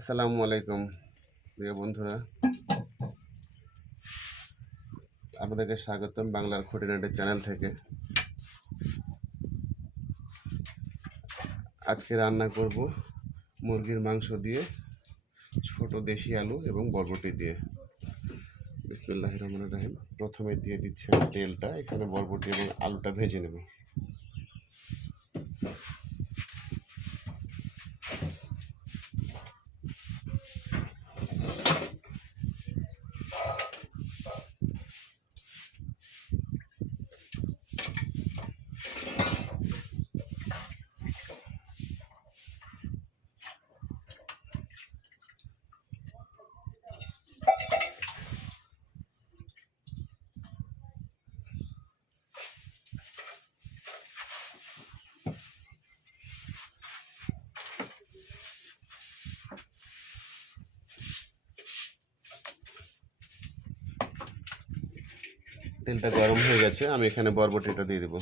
আসসালামু আলাইকুম প্রিয় বন্ধুরা, আপনাদেরকে স্বাগতম বাংলার খুঁটিনাটি চ্যানেল থেকে। আজকে রান্না করব মুরগির মাংস দিয়ে, ছোট দেশি আলু এবং বরবটি দিয়ে। বিসমিল্লাহির রহমানির রহিম। প্রথমে দিয়ে দিচ্ছি আমি তেলটা, এখানে বরবটি এবং আলুটা ভেজে নেব। তেলটা গরম হয়ে গেছে, আমি এখানে বরবটিটা দিয়ে দেবো।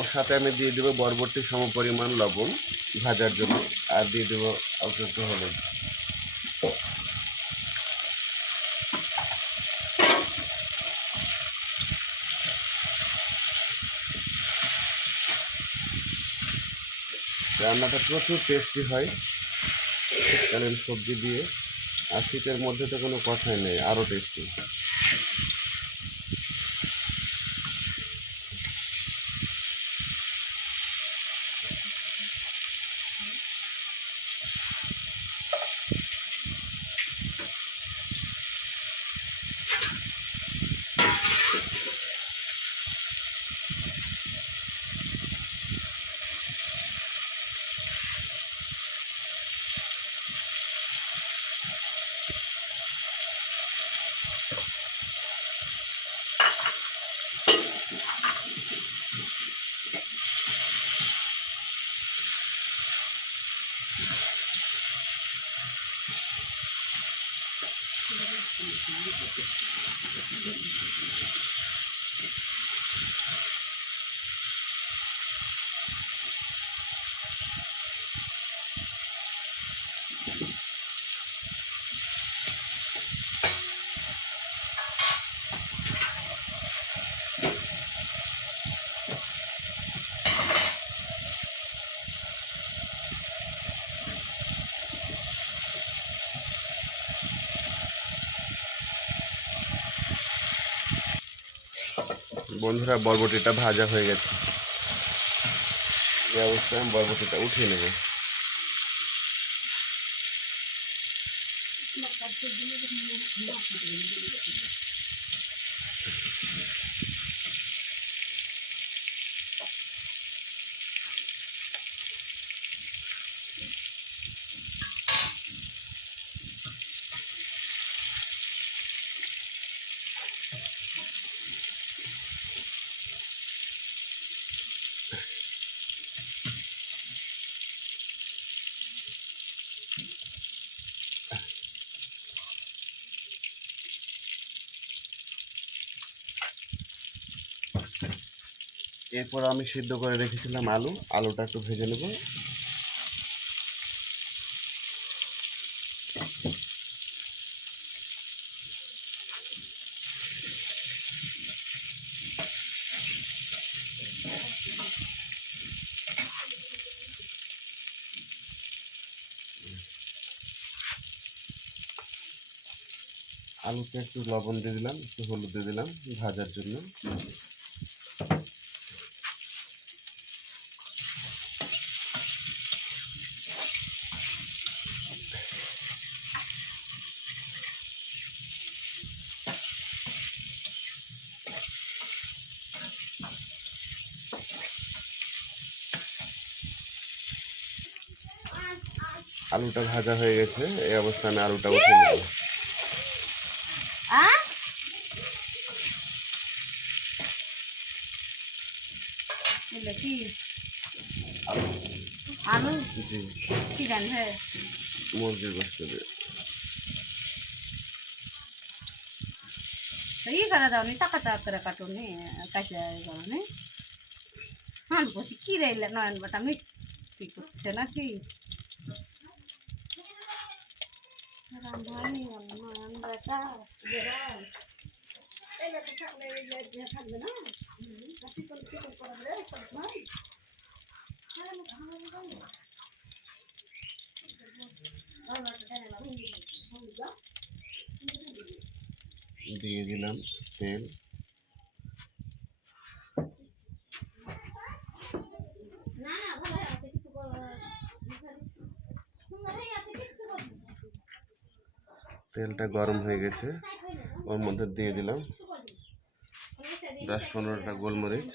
ওর সাথে আমি দিয়ে দেবো বরবটি সমপরিমাণ লবণ ভাজার জন্য, আর দিয়ে দেবো অল্প একটু হলুদ। রান্নাটা প্রচুর টেস্টি হয় শীতকালীন সবজি দিয়ে, আর শীতের মধ্যে তো কোনো কথাই নেই, আরও টেস্টি। বন্ধুরা, বরবটিটা ভাজা হয়ে গেছে। এই অবস্থায় আমি বরবটিটা উঠিয়ে নেব। এরপর আমি সিদ্ধ করে রেখেছিলাম আলুটা একটু ভেজে নেব। আলুতে একটু লবণ দিয়ে দিলাম, একটু হলুদ দিয়ে দিলাম ভাজার জন্য। আলুটা ভাজা হয়ে গেছে, এই অবস্থায় আমি আলুটা উঠে নেব। আলু জি, কি জানি হ্যাঁ মুরগির গোশত দিয়ে। ই করা দাও নি টাকা টাকা করে কাটুনি কাছে করো নি হ্যাঁ বলছি কি রইলে নয়ন বাটা মিষ্টি করছে নাকি রান্ধানি নয়ন বাটা থাকবে না দিয়ে দিলাম তেল, তেলটা গরম হয়ে গেছে, ওর মধ্যে দিয়ে দিলাম 10-15টা গোলমরিচ,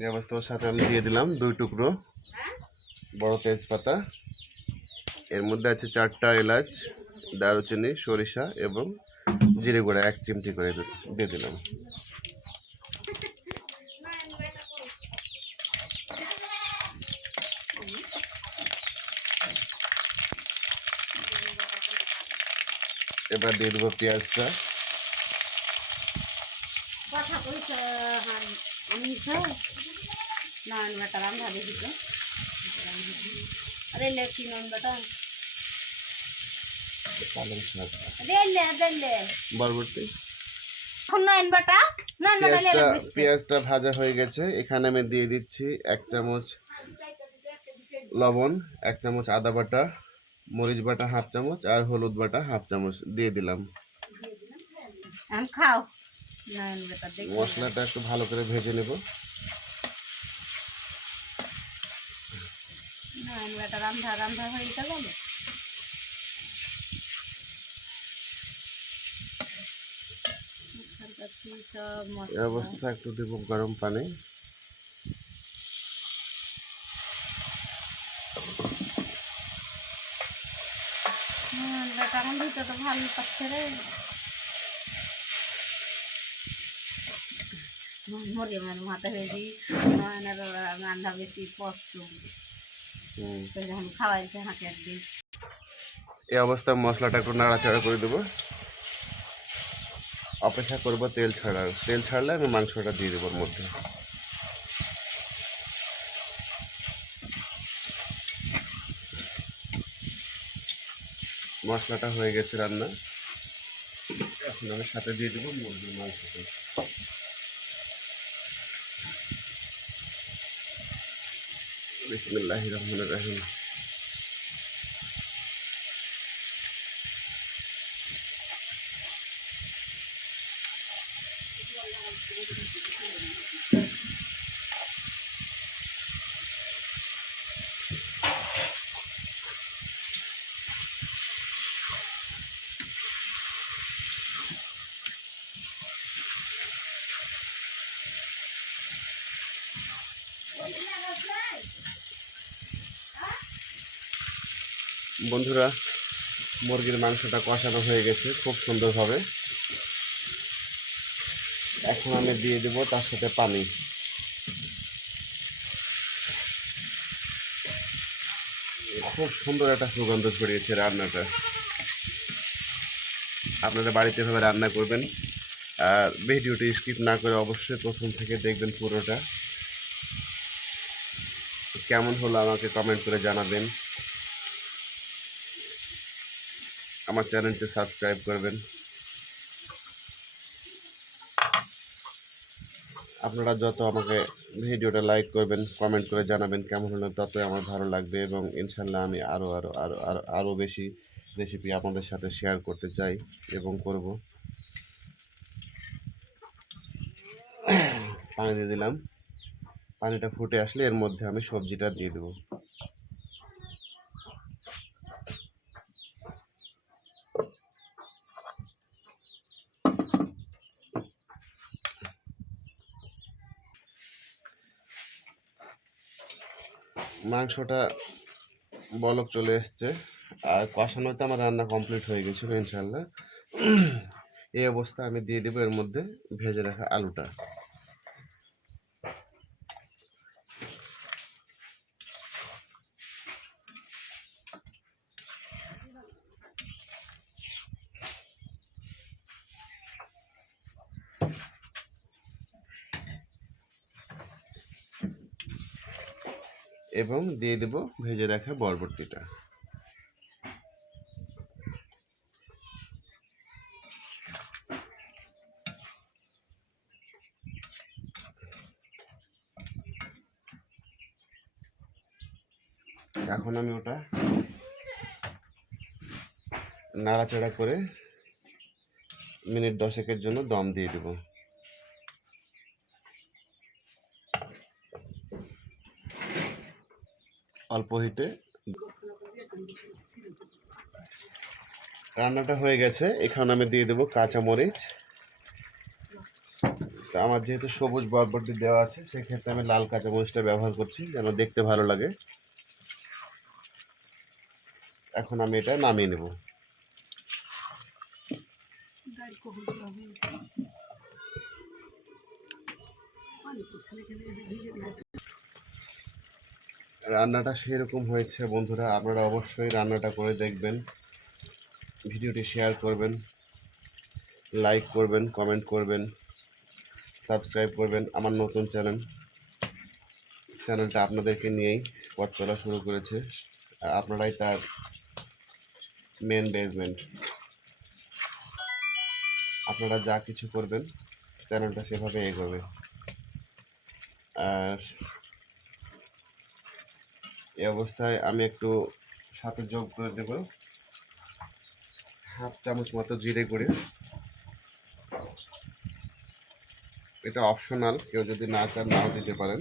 এই অবস্থার সাথে আমি দিয়ে দিলাম 2 টুকরো বড় তেজপাতা, এর মধ্যে আছে 4টা এলাচ, দারুচিনি, সরিষা এবং জিরে গুঁড়া 1 চিমটি করে দিয়ে দিলাম। এবার দিয়ে দেবো পেঁয়াজটা, কথা কইছ আমি নয়ন বাটা রান্ধা দেখি তো আরে লেখি নয়ন বাটা পালং শাক, দিলে বরবটি। এখন নয়ন বাটা পেঁয়াজটা ভাজা হয়ে গেছে, এখানে আমি দিয়ে দিচ্ছি 1 চামচ লবণ, 1 চামচ আদা বাটা, মরিচ বাটা 1/2 চামচ আর হলুদ বাটা 1/2 চামচ দিয়ে দিলাম। আমি খাও নয়ন বাটা দেখি মশলাটা একটু ভালো করে ভেজে নেব। নয়ন বাটা রান্ধা রান্ধা হয়ে গেল সব এই মশলা অবস্থা একটু দেব গরম পানি, বাটা আমার ভিতরে তো ভালো পাচ্ছে রে মরে মানে মাথা ভেজি নয়নের রান্না বেশি কষ্ট যখন খাওয়াইছে হাঁকের দিই এই অবস্থায় মশলাটা একটু নাড়াচাড়া করে দেবো, অপেক্ষা করব তেল ছাড়ার, তেল ছাড়লে আমি মাংসটা দিয়ে দেবো ওর মধ্যে। মশলাটা হয়ে গেছে রান্না, এখন আমি সাথে দিয়ে দেবো মুরগির মাংসটা। বিসমিল্লাহির রহমানির রহিম। বন্ধুরা, মুরগির মাংসটা কষানো হয়ে গেছে খুব সুন্দরভাবে, এখন আমি দিয়ে দেবো তার সাথে পানি। খুব সুন্দর একটা সুগন্ধ ছড়িয়েছে রান্নাটা। আপনারা বাড়িতে এভাবে রান্না করবেন, আর ভিডিওটি স্কিপ না করে অবশ্যই প্রথম থেকে দেখবেন পুরোটা। কেমন হলো আমাকে কমেন্ট করে জানাবেন। আমার চ্যানেলটি সাবস্ক্রাইব করবেন। আপনারা যত আমাকে ভিডিওটা লাইক করবেন, কমেন্ট করে জানাবেন কেমন হলো, ততই আমার ভালো লাগবে এবং ইনশাল্লাহ আমি আরও বেশি রেসিপি আপনাদের সাথে শেয়ার করতে চাই এবং করব। পানি দিয়ে দিলাম। পানিটা ফুটে আসলে এর মধ্যে আমি সবজিটা দিয়ে দেবো। মাংসটা বলক চলে এসছে, আর কষানোতে আমার রান্না কমপ্লিট হয়ে গেছিলো ইনশাল্লাহ। এই অবস্থা আমি দিয়ে দেবো এর মধ্যে ভেজে রাখা আলুটা। এবং দিয়ে দেব ভেজে রাখা বরবটিটা। এখন আমি ওটা নাড়াচাড়া করে মিনিট 10-এর জন্য দম দিয়ে দেব। অল্প হিটে রান্নাটা হয়ে গেছে। এখন আমি দিয়ে দেবো কাঁচামরিচ। তা আমার যেহেতু সবুজ বরবটি দেওয়া আছে, সেক্ষেত্রে আমি লাল কাঁচামরিচটা ব্যবহার করছি যেন দেখতে ভালো লাগে। এখন আমি এটা নামিয়ে নেব। রান্নাটা সেরকম হয়েছে বন্ধুরা, আপনারা অবশ্যই রান্নাটা করে দেখবেন, ভিডিওটি শেয়ার করবেন, লাইক করবেন, কমেন্ট করবেন, সাবস্ক্রাইব করবেন। আমার নতুন চ্যানেলটা আপনাদেরকে নিয়েই পথ চলা শুরু করেছে, আর আপনারাই তার মেন বেসমেন্ট। আপনারা যা কিছু করবেন চ্যানেলটা সেভাবে এগোবে। আর এই অবস্থায় আমি একটু সাথে যোগ করে দেব হাফ চামচ মতো জিরে গুঁড়ে। এটা অপশনাল, কেউ যদি না চান নাও দিতে পারেন।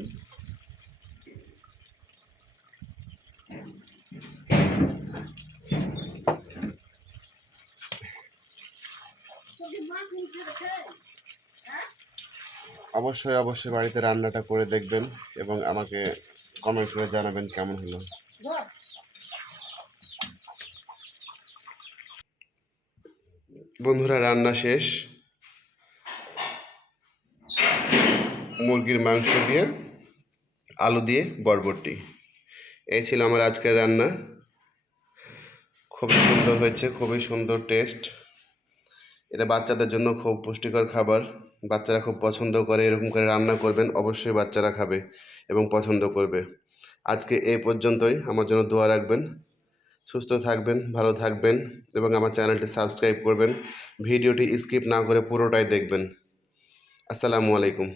অবশ্যই বাড়িতে রান্নাটা করে দেখবেন এবং আমাকে কমেন্ট করে জানাবেন কেমন হলো। বন্ধুরা, রান্না শেষ। মুরগির মাংস দিয়ে, আলু দিয়ে বরবটি, এই ছিল আমার আজকের রান্না। খুবই সুন্দর হয়েছে, খুবই সুন্দর টেস্ট। এটা বাচ্চাদের জন্য খুব পুষ্টিকর খাবার, বাচ্চারা খুব পছন্দ করে। এরকম করে রান্না করবেন, অবশ্যই বাচ্চারা খাবে এবং পছন্দ করবে। আজকে এই পর্যন্তই। আমার জন্য দোয়া রাখবেন। সুস্থ থাকবেন, ভালো থাকবেন এবং আমার চ্যানেলটি সাবস্ক্রাইব করবেন। ভিডিওটি স্কিপ না করে পুরোটাই দেখবেন। আসসালামু আলাইকুম।